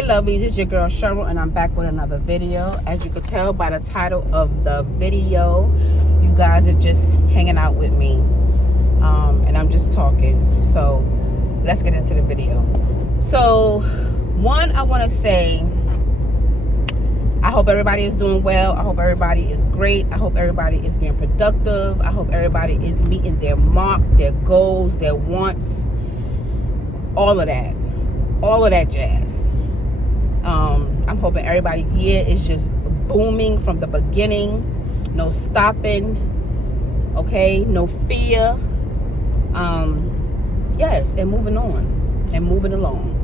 Hey lovelies, it's your girl Cheryl and I'm back with another video. As you can tell by the title of the video, you guys are just hanging out with me and I'm just talking. So let's get into the video. So one, I want to say I hope everybody is doing well. I hope everybody is great. I hope everybody is being productive. I hope everybody is meeting their mark, their goals, their wants, all of that jazz. I'm hoping everybody's year is just booming from the beginning. No stopping. Okay, no fear. Yes, and moving on and moving along.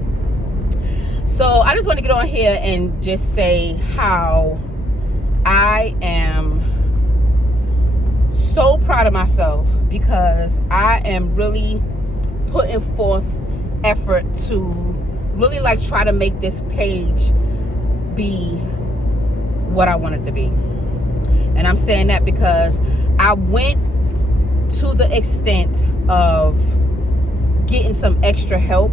So I just want to get on here and just say how I am so proud of myself because I am really putting forth effort to really like try to make this page be what I want it to be. And I'm saying that because I went to the extent of getting some extra help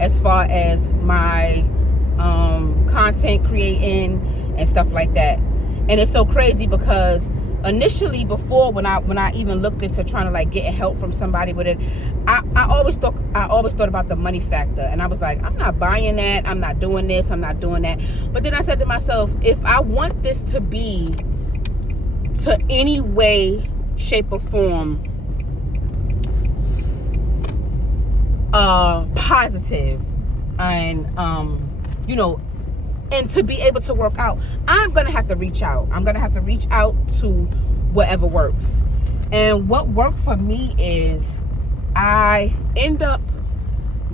as far as my content creating and stuff like that. And it's so crazy because initially before when I even looked into trying to like get help from somebody with it, I always thought about the money factor, and I was like, I'm not buying that, I'm not doing this, I'm not doing that. But then I said to myself, if I want this to be to any way, shape or form positive and and to be able to work out, I'm gonna have to reach out. I'm gonna have to reach out to whatever works. And what worked for me is I end up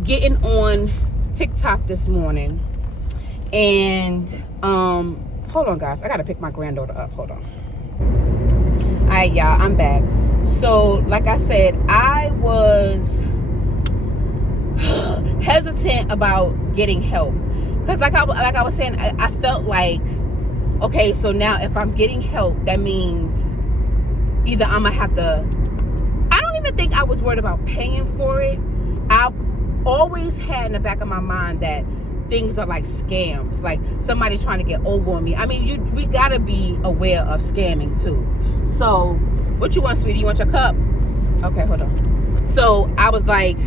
getting on TikTok this morning, and hold on guys, I gotta pick my granddaughter up. Hold on. All right, y'all, I'm back. So like I said, I was hesitant about getting help because like I was saying, I felt like, okay, so now if I'm getting help, that means either I'm gonna have to, I don't even think I was worried about paying for it. I always had in the back of my mind that things are like scams, like somebody trying to get over on me. I mean, we gotta be aware of scamming too. So what you want, sweetie? You want your cup? Okay, hold on. So I was like,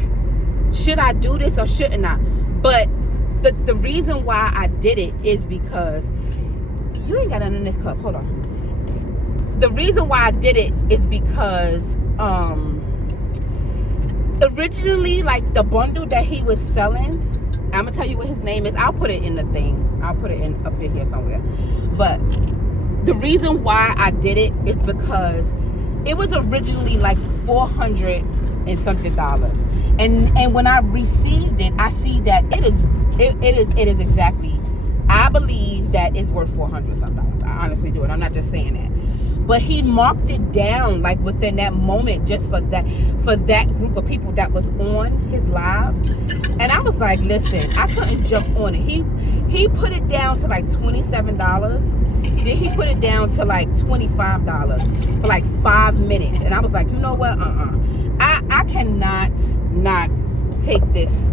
should I do this or shouldn't I? But the reason why I did it is because you ain't got nothing in this cup. Hold on. The reason why I did it is because originally, like the bundle that he was selling, I'm gonna tell you what his name is. I'll put it in the thing. I'll put it in up in here somewhere. But the reason why I did it is because it was originally like $400 and something dollars, and when I received it, I see that it is exactly, I believe that it's worth $400 something dollars. I honestly do, and I'm not just saying that. But he marked it down like within that moment just for that group of people that was on his live. And I was like, listen, I couldn't jump on it. He put it down to like $27. Then he put it down to like $25 for like 5 minutes. And I was like, you know what? I cannot not take this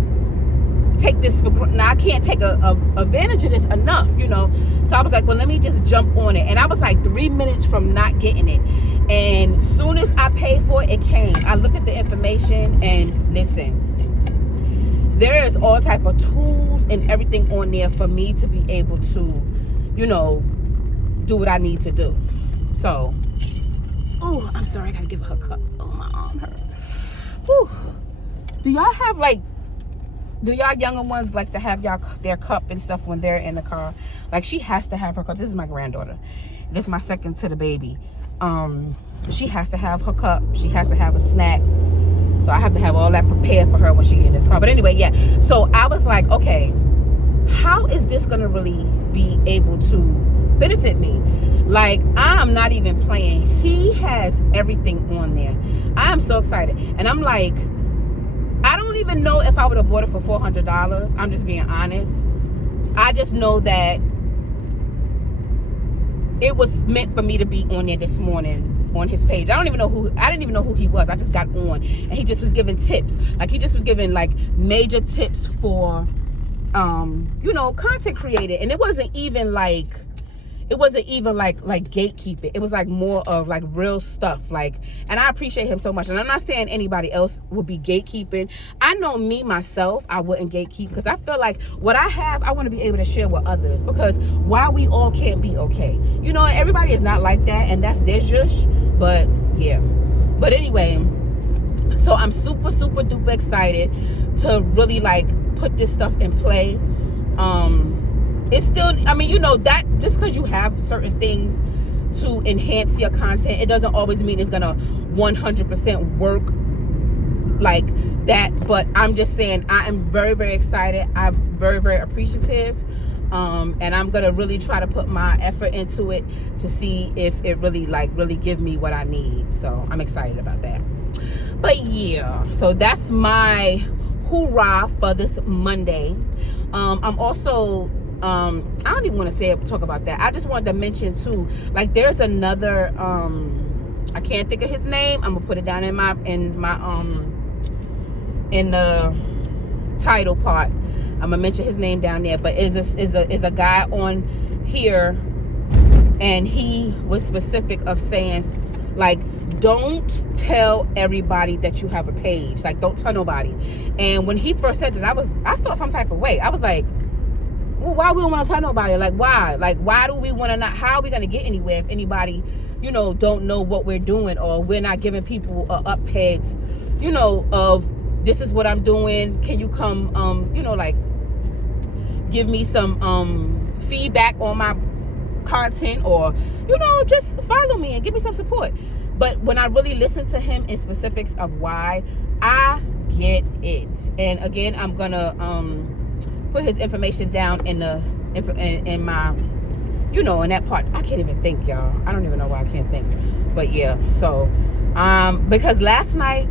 for granted. Now, I can't take advantage of this enough, So I was like, well, let me just jump on it. And I was like 3 minutes from not getting it. And soon as I paid for it, it came. I looked at the information and listen, there is all type of tools and everything on there for me to be able to, do what I need to do. So, oh, I'm sorry, I gotta give her a cup. Oh, my arm hurts. Whew. Do y'all younger ones like to have their cup and stuff when they're in the car? Like, she has to have her cup. This is my granddaughter. This is my second to the baby. She has to have her cup. She has to have a snack. So I have to have all that prepared for her when she get in this car. But anyway, yeah. So I was like, okay, how is this gonna really be able to benefit me? Like, I'm not even playing. He has everything on there. I am so excited. And I'm like, I don't even know if I would have bought it for $400. I'm just being honest. I just know that it was meant for me to be on there this morning on his page. I didn't even know who he was. I just got on and he just was giving tips. Like, he just was giving like major tips for content created. And it wasn't even like gatekeeping. It was like more of like real stuff. Like, and I appreciate him so much. And I'm not saying anybody else would be gatekeeping. I know me myself, I wouldn't gatekeep, because I feel like what I have, I want to be able to share with others, because why we all can't be okay. Everybody is not like that, and that's their jush. But yeah. But anyway, so I'm super, super duper excited to really like put this stuff in play. It's still, that just because you have certain things to enhance your content, it doesn't always mean it's gonna 100% work like that. But I'm just saying, I am very, very excited. I'm very, very appreciative. And I'm gonna really try to put my effort into it to see if it really give me what I need. So I'm excited about that. But yeah, so that's my hoorah for this Monday. I'm also I don't even want to talk about that. I just wanted to mention too, like, there's another I can't think of his name. I'm gonna put it down in the title part. I'm gonna mention his name down there. But is a guy on here, and he was specific of saying, like, don't tell everybody that you have a page. Like, don't tell nobody. And when he first said that, I felt some type of way. I was like, well, why we don't want to tell nobody? Like, why? Like, why do we want to not? How are we going to get anywhere if anybody, don't know what we're doing, or we're not giving people upheads, of this is what I'm doing. Can you come, like, give me some feedback on my content, or, just follow me and give me some support. But when I really listen to him in specifics of why, I get it. And again, I'm going to put his information down in my, in that part. I can't even think, y'all. I don't even know why I can't think. But yeah, so because last night,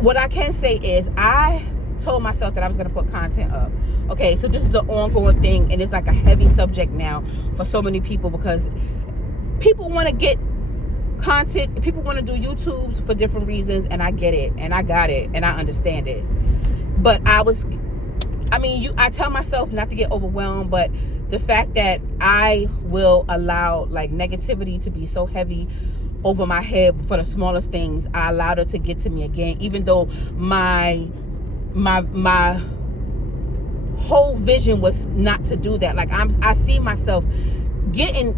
what I can say is I told myself that I was going to put content up. Okay, so this is an ongoing thing, and it's like a heavy subject now for so many people, because people want to get content. People want to do YouTubes for different reasons, and I get it, and I got it, and I understand it. But I tell myself not to get overwhelmed, but the fact that I will allow like negativity to be so heavy over my head for the smallest things, I allowed it to get to me again, even though my whole vision was not to do that. Like, I see myself getting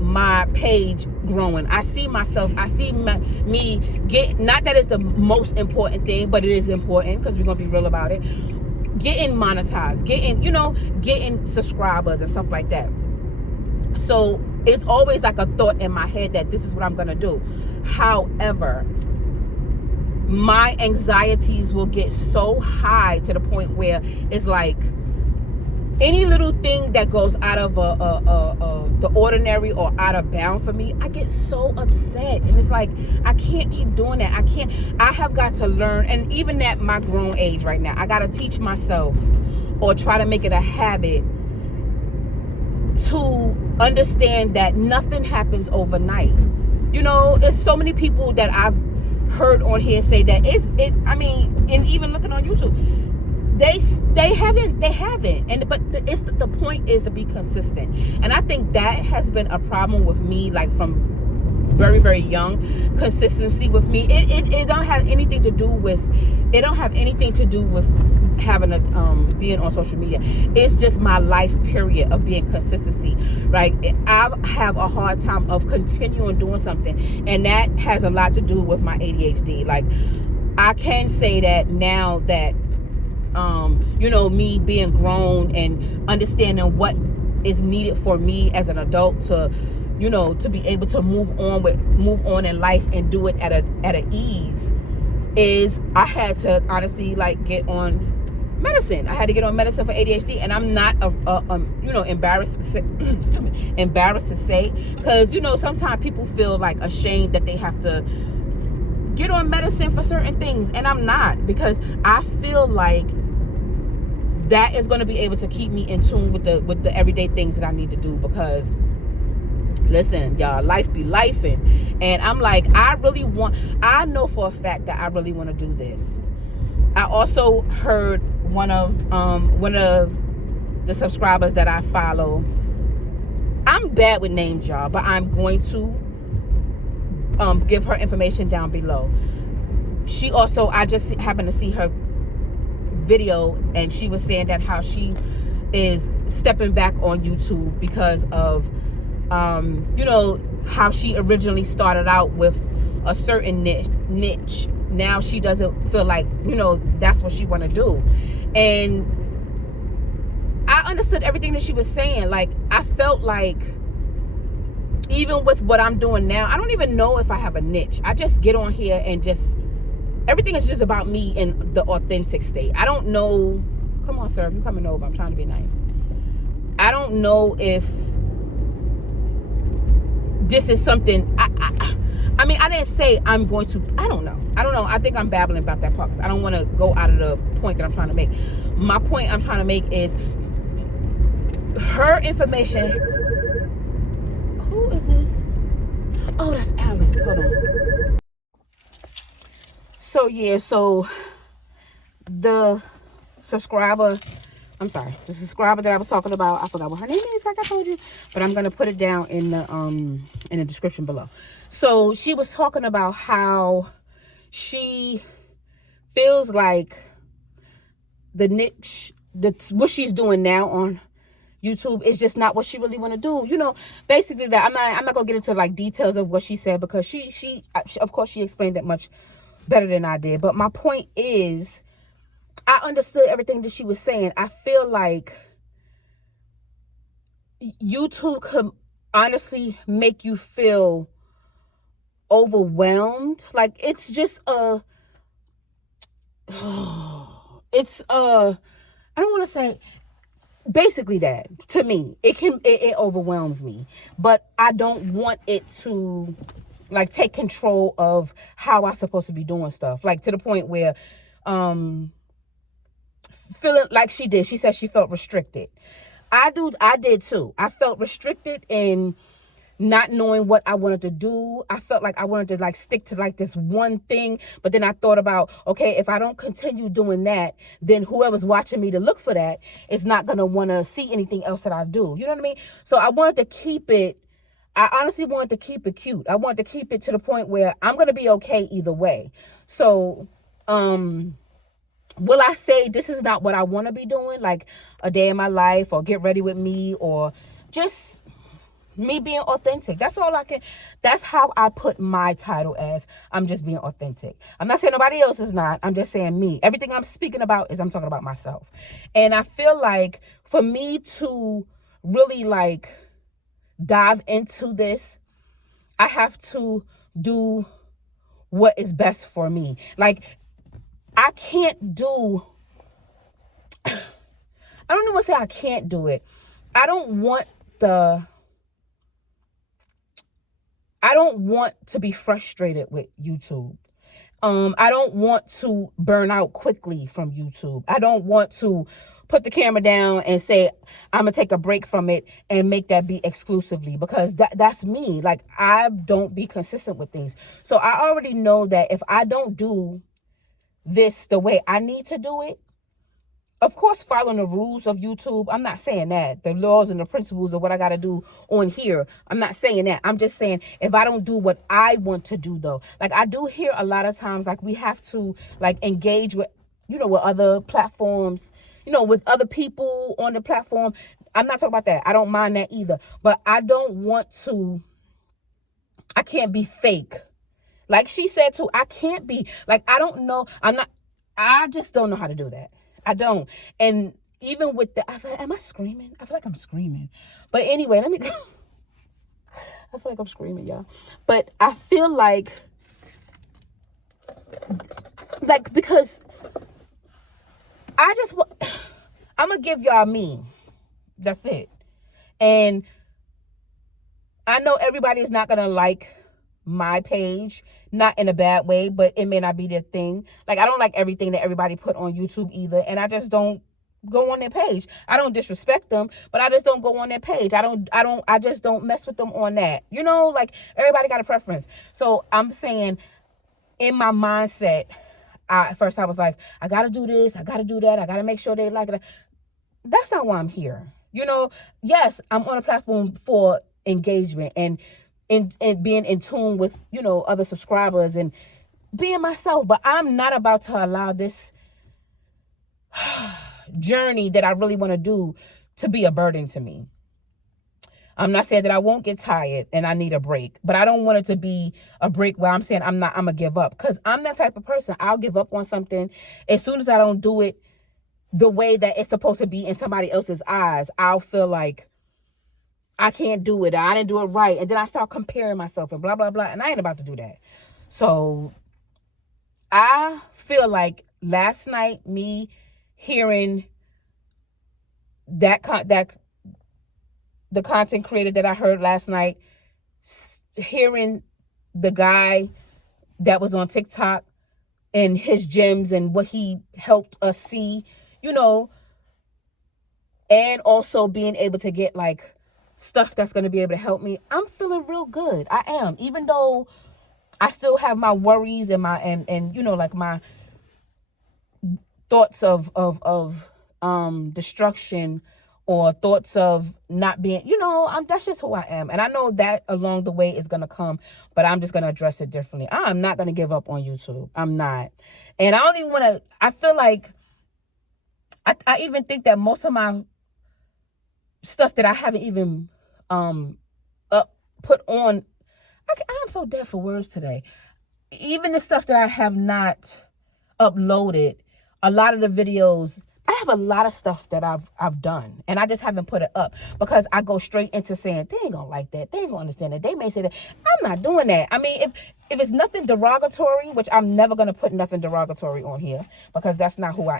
my page growing. I see me get, not that it's the most important thing, but it is important, because we're gonna be real about it, getting monetized, getting subscribers and stuff like that. So it's always like a thought in my head that this is what I'm gonna do. However, my anxieties will get so high to the point where it's like, any little thing that goes out of the ordinary or out of bound for me, I get so upset. And it's like, I can't keep doing that. I have got to learn. And even at my grown age right now, I got to teach myself, or try to make it a habit, to understand that nothing happens overnight. It's so many people that I've heard on here say that and even looking on YouTube, they haven't, but the point is to be consistent. And I think that has been a problem with me, like, from very, very young. Consistency with me, it don't have anything to do with having being on social media. It's just my life period of being consistency, right? I have a hard time of continuing doing something, and that has a lot to do with my ADHD. Like, I can say that now that me being grown and understanding what is needed for me as an adult to be able to move on in life and do it at a ease, is I had to honestly, like, get on medicine. I had to get on medicine for ADHD, and I'm not embarrassed to say, embarrassed to say, because sometimes people feel like ashamed that they have to get on medicine for certain things, and I'm not, because I feel like that is going to be able to keep me in tune with the everyday things that I need to do. Because listen, y'all, life be lifing, and I'm like, I know for a fact that I really want to do this. also heard one of the subscribers that I follow. I'm bad with names, y'all, but I'm going to give her information down below. She also, I just happened to see her video, and she was saying that how she is stepping back on YouTube because of you know, how she originally started out with a certain niche. Now she doesn't feel like, you know, that's what she want to do. And I understood everything that she was saying. Like, I felt like even with what I'm doing now, I don't even know if I have a niche. I just get on here and just, everything is just about me in the authentic state. I don't know. Come on, sir, if you're coming over, I'm trying to be nice. I don't know if this is something, I mean, I didn't say I'm going to, I don't know. I think I'm babbling about that part because I don't want to go out of the point that I'm trying to make. My point I'm trying to make is her information. Who is this? Oh, that's Alice. Hold on. So, yeah, so the subscriber that I was talking about, I forgot what her name is, like I told you, but I'm gonna put it down in the description below. So she was talking about how she feels like the niche, what she's doing now on YouTube is just not what she really want to do. You know, basically that I'm not gonna get into like details of what she said because she of course she explained it much better than I did. But my point is, I understood everything that she was saying. I feel like YouTube could honestly make you feel overwhelmed. Like, it's just I don't want to say, basically that, to me, it overwhelms me. But I don't want it to like take control of how I'm supposed to be doing stuff. Like, to the point where feeling like she did. She said she felt restricted. I did too. I felt restricted in not knowing what I wanted to do. I felt like I wanted to like stick to like this one thing. But then I thought about, okay, if I don't continue doing that, then whoever's watching me to look for that is not going to want to see anything else that I do. You know what I mean? So I wanted to keep it. I honestly wanted to keep it cute. I wanted to keep it to the point where I'm going to be okay either way. So, will I say this is not what I want to be doing, like a day in my life or get ready with me or just me being authentic? That's all I can. That's how I put my title, as I'm just being authentic. I'm not saying nobody else is not. I'm just saying me. Everything I'm speaking about is I'm talking about myself. And I feel like for me to really like dive into this, I have to do what is best for me. Like, I can't do, I don't even want to say I can't do it. I don't want to be frustrated with YouTube. I don't want to burn out quickly from YouTube. I don't want to put the camera down and say, I'm going to take a break from it and make that be exclusively, because that's me. Like, I don't be consistent with things. So I already know that if I don't do this the way I need to do it, of course, following the rules of YouTube, I'm not saying that. The laws and the principles of what I got to do on here, I'm not saying that. I'm just saying if I don't do what I want to do, though. Like, I do hear a lot of times, like, we have to, like, engage with, you know, with other platforms, you know, with other people on the platform. I'm not talking about that. I don't mind that either. But I can't be fake. Like she said too, I can't be, like, I don't know. I just don't know how to do that. I don't. And even with am I screaming? I feel like I'm screaming. But anyway, I feel like I'm screaming, y'all. But I feel like because I'm going to give y'all me. That's it. And I know everybody is not going to like my page, not in a bad way, but it may not be their thing. Like, I don't like everything that everybody put on YouTube either, and I just don't go on their page. I don't disrespect them, but I just don't go on their page. I just don't mess with them on that. You know, like, everybody got a preference. So I'm saying, in my mindset, at first I was like, I got to do this. I got to do that. I got to make sure they like it. That's not why I'm here. You know, yes, I'm on a platform for engagement and being in tune with, you know, other subscribers and being myself. But I'm not about to allow this journey that I really want to do to be a burden to me. I'm not saying that I won't get tired and I need a break, but I don't want it to be a break where I'm saying I'm gonna give up, because I'm that type of person. I'll give up on something as soon as I don't do it the way that it's supposed to be in somebody else's eyes. I'll feel like I can't do it. I didn't do it right. And then I start comparing myself and blah, blah, blah. And I ain't about to do that. So I feel like last night, me hearing the content creator that I heard last night, hearing the guy that was on TikTok and his gems and what he helped us see, you know, and also being able to get like stuff that's going to be able to help me, I'm feeling real good. I am, even though I still have my worries and my and you know, like my thoughts of destruction, or thoughts of not being, you know, that's just who I am. And I know that along the way is going to come, but I'm just going to address it differently. I'm not going to give up on YouTube. I'm not. And I don't even want to, I feel like, I even think that most of my stuff that I haven't even put on, I'm so dead for words today. Even the stuff that I have not uploaded, a lot of the videos, I have a lot of stuff that I've done, and I just haven't put it up because I go straight into saying they ain't gonna like that, they ain't gonna understand it, they may say that. I'm not doing that. I mean, if it's nothing derogatory, which I'm never gonna put nothing derogatory on here because that's not who I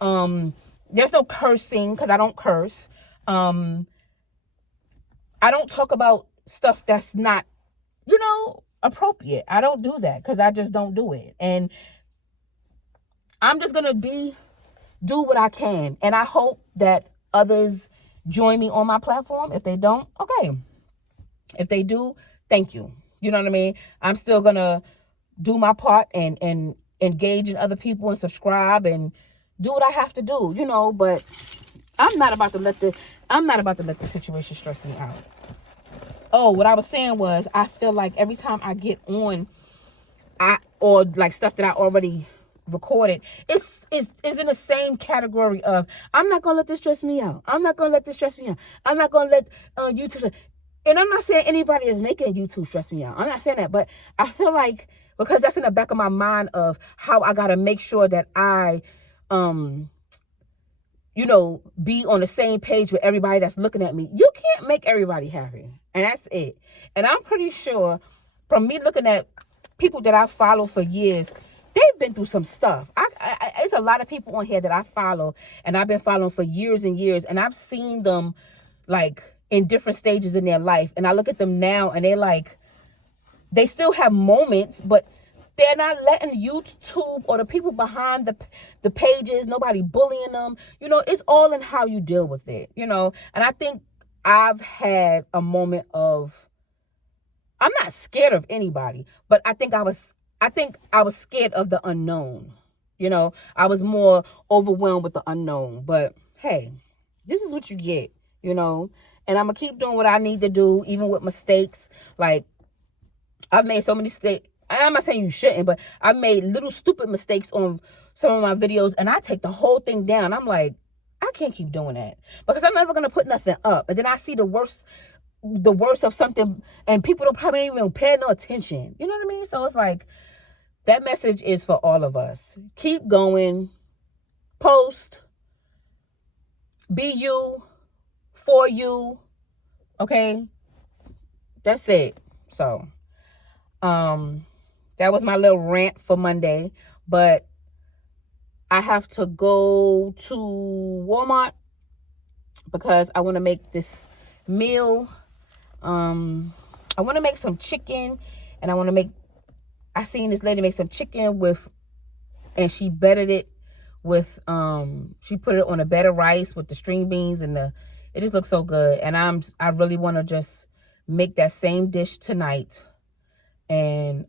am. There's no cursing because I don't curse. I don't talk about stuff that's not, you know, appropriate. I don't do that because I just don't do it, and I'm just gonna do what I can. And I hope that others join me on my platform. If they don't, okay. If they do, thank you. You know what I mean? I'm still going to do my part and engage in other people and subscribe and do what I have to do, you know, but I'm not about to let the situation stress me out. Oh, what I was saying was, I feel like every time I get on, or like stuff that I already recorded, is in the same category of, I'm not gonna let this stress me out. I'm not gonna let this stress me out. I'm not gonna let YouTube. And I'm not saying anybody is making YouTube stress me out. I'm not saying that, but I feel like, because that's in the back of my mind of how I gotta make sure that I you know, be on the same page with everybody that's looking at me. You can't make everybody happy, and that's it. And I'm pretty sure, from me looking at people that I follow for years, they've been through some stuff. There's a lot of people on here that I follow, and I've been following for years and years, and I've seen them like in different stages in their life, and I look at them now, and they're like, they still have moments, but they're not letting YouTube or the people behind the pages, nobody bullying them. You know, it's all in how you deal with it, you know. And I think I've had a moment of, I'm not scared of anybody, but I think I was scared of the unknown. You know, I was more overwhelmed with the unknown. But hey, this is what you get, you know. And I'm going to keep doing what I need to do, even with mistakes. Like, I've made so many mistakes. I'm not saying you shouldn't, but I've made little stupid mistakes on some of my videos, and I take the whole thing down. I'm like, I can't keep doing that, because I'm never going to put nothing up. And then I see the worst of something, and people don't probably even pay no attention. You know what I mean? So it's like, that message is for all of us. Keep going. Post. Be you. For you. Okay? That's it. So, that was my little rant for Monday. But I have to go to Walmart because I want to make this meal. I want to make some chicken, and I seen this lady make some chicken and she bettered it with, she put it on a bed of rice with the string beans, and it just looks so good. And I really want to just make that same dish tonight And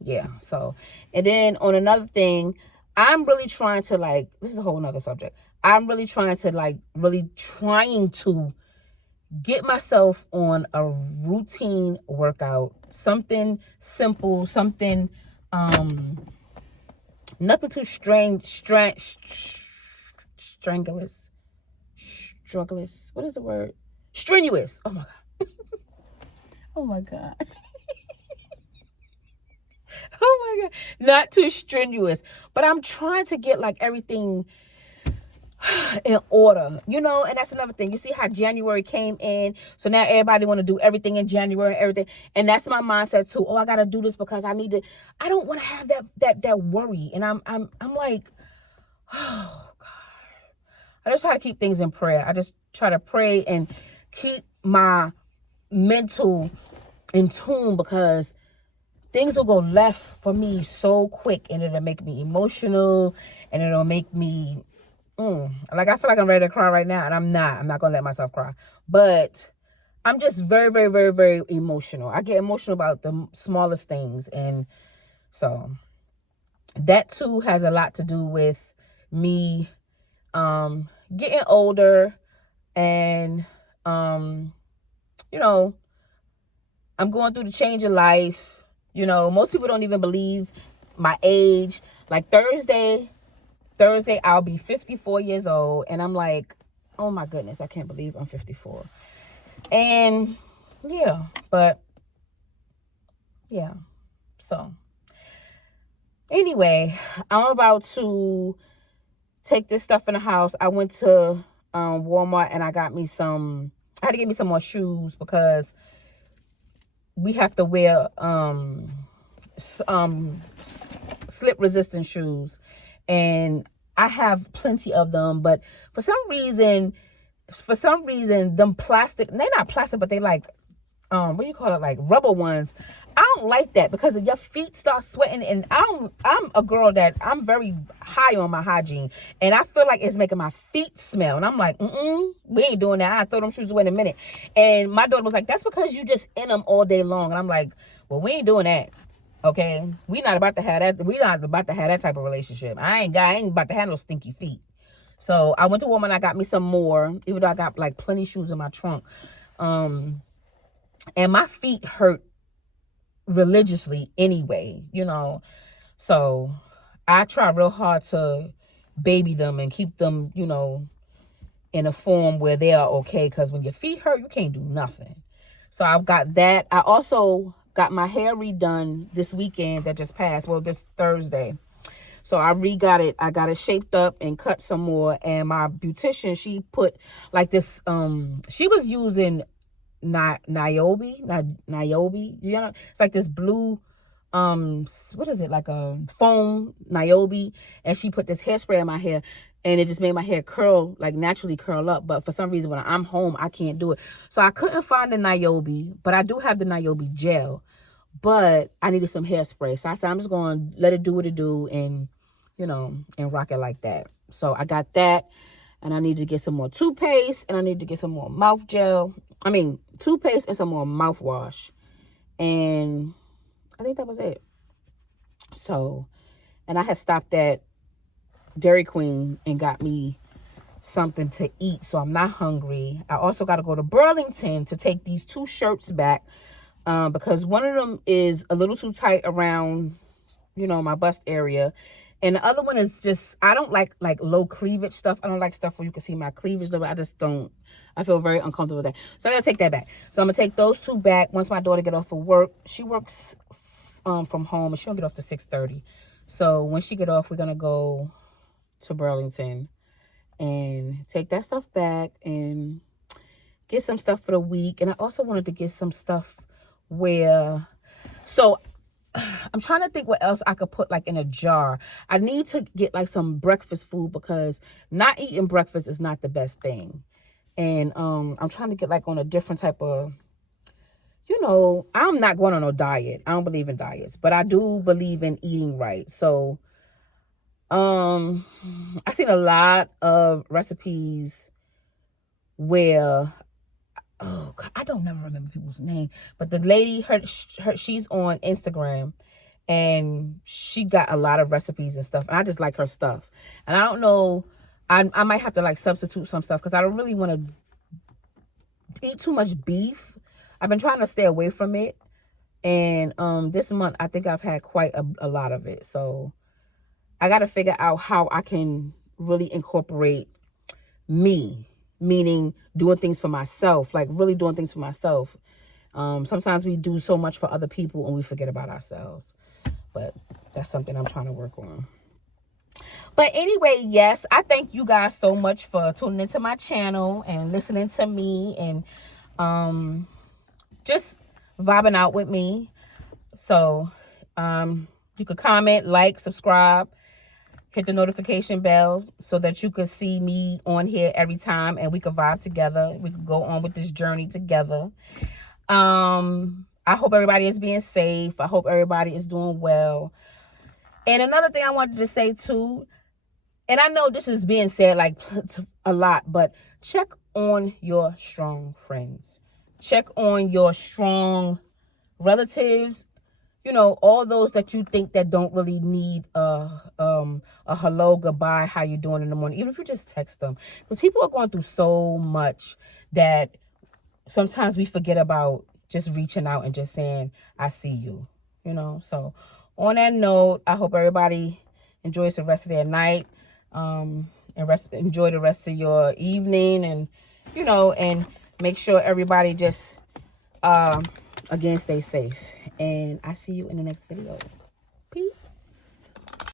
yeah, so, and then on another thing, I'm really trying to, like, this is a whole nother subject. I'm really trying to, like, really trying to get myself on a routine workout, something simple, something nothing too strenuous. What is the word? Strenuous. Oh my god. Oh my god. Oh my god. Not too strenuous, but I'm trying to get like everything in order, and that's another thing. You see how January came in, so now everybody want to do everything in January and everything, and that's my mindset too. Oh, I gotta do this because I need to. I don't want to have that worry, and I'm like, oh god. I just try to keep things in prayer. I just try to pray and keep my mental in tune, because things will go left for me so quick, and it'll make me emotional, and it'll make me like, I feel like I'm ready to cry right now, and I'm not gonna let myself cry, but I'm just very, very, very, very emotional. I get emotional about the smallest things, and so that too has a lot to do with me getting older, and I'm going through the change of life. Most people don't even believe my age. Like Thursday I'll be 54 years old, and I'm like, oh my goodness, I can't believe I'm 54. And yeah, but yeah. So anyway, I'm about to take this stuff in the house. I went to Walmart, and I had to get me some more shoes, because we have to wear slip resistant shoes, and I have plenty of them, but for some reason them plastic, they're not plastic, but they like what do you call it, like rubber ones. I don't like that, because your feet start sweating, and I'm a girl that I'm very high on my hygiene, and I feel like it's making my feet smell, and I'm like, we ain't doing that. I throw them shoes away in a minute. And my daughter was like, that's because you just in them all day long. And I'm like, well, we ain't doing that. Okay, we not about to have that. We not about to have that type of relationship. I ain't about to have no stinky feet. So I went to Walmart and I got me some more, even though I got like plenty of shoes in my trunk. And my feet hurt religiously anyway, So I try real hard to baby them and keep them, in a form where they are okay. Because when your feet hurt, you can't do nothing. So I've got that. I also got my hair redone this weekend that just passed. Well, this Thursday. So I got it shaped up and cut some more. And my beautician, she put like this, she was using Niobe, it's like this blue, what is it, like a foam Niobe, and she put this hairspray in my hair, and it just made my hair naturally curl up. But for some reason, when I'm home, I can't do it. So I couldn't find the Niobe, but I do have the Niobe gel, but I needed some hairspray. So I said, I'm just going to let it do what it do, and and rock it like that. So I got that, and I needed to get some more toothpaste, and I needed to get some more toothpaste and some more mouthwash. And I think that was it. So, and I had stopped at Dairy Queen and got me something to eat, so I'm not hungry. I also got to go to Burlington to take these 2 shirts back, because one of them is a little too tight around, my bust area. And the other one is just, I don't like low cleavage stuff. I don't like stuff where you can see my cleavage. I just don't. I feel very uncomfortable with that. So I got to take that back. So I'm going to take those 2 back once my daughter get off of work. She works from home, and she don't get off to 6:30. So when she get off, we're going to go to Burlington and take that stuff back and get some stuff for the week. And I also wanted to get some stuff so I'm trying to think what else I could put like in a jar. I need to get like some breakfast food, because not eating breakfast is not the best thing. And I'm trying to get like on a different type of, I'm not going on no diet. I don't believe in diets, but I do believe in eating right. So I've seen a lot of recipes where oh God, I don't never remember people's name, but the lady, she's on Instagram, and she got a lot of recipes and stuff, and I just like her stuff. And I don't know, I might have to like substitute some stuff because I don't really want to eat too much beef. I've been trying to stay away from it, and this month I think I've had quite a lot of it. So I got to figure out how I can really incorporate me, meaning doing things for myself, like really doing things for myself. Sometimes we do so much for other people and we forget about ourselves, but that's something I'm trying to work on. But anyway, yes, I thank you guys so much for tuning into my channel and listening to me and just vibing out with me. So you could comment, like, subscribe, hit the notification bell so that you could see me on here every time and we could vibe together. We could go on with this journey together. I hope everybody is being safe. I hope everybody is doing well. And another thing I wanted to say too, and I know this is being said like a lot, but check on your strong friends. Check on your strong relatives. You know, all those that you think that don't really need a hello, goodbye, how you doing in the morning. Even if you just text them. Because people are going through so much that sometimes we forget about just reaching out and just saying, I see you. You know, so on that note, I hope everybody enjoys the rest of their night. And enjoy the rest of your evening, and you know, and make sure everybody just again stay safe, and I see you in the next video.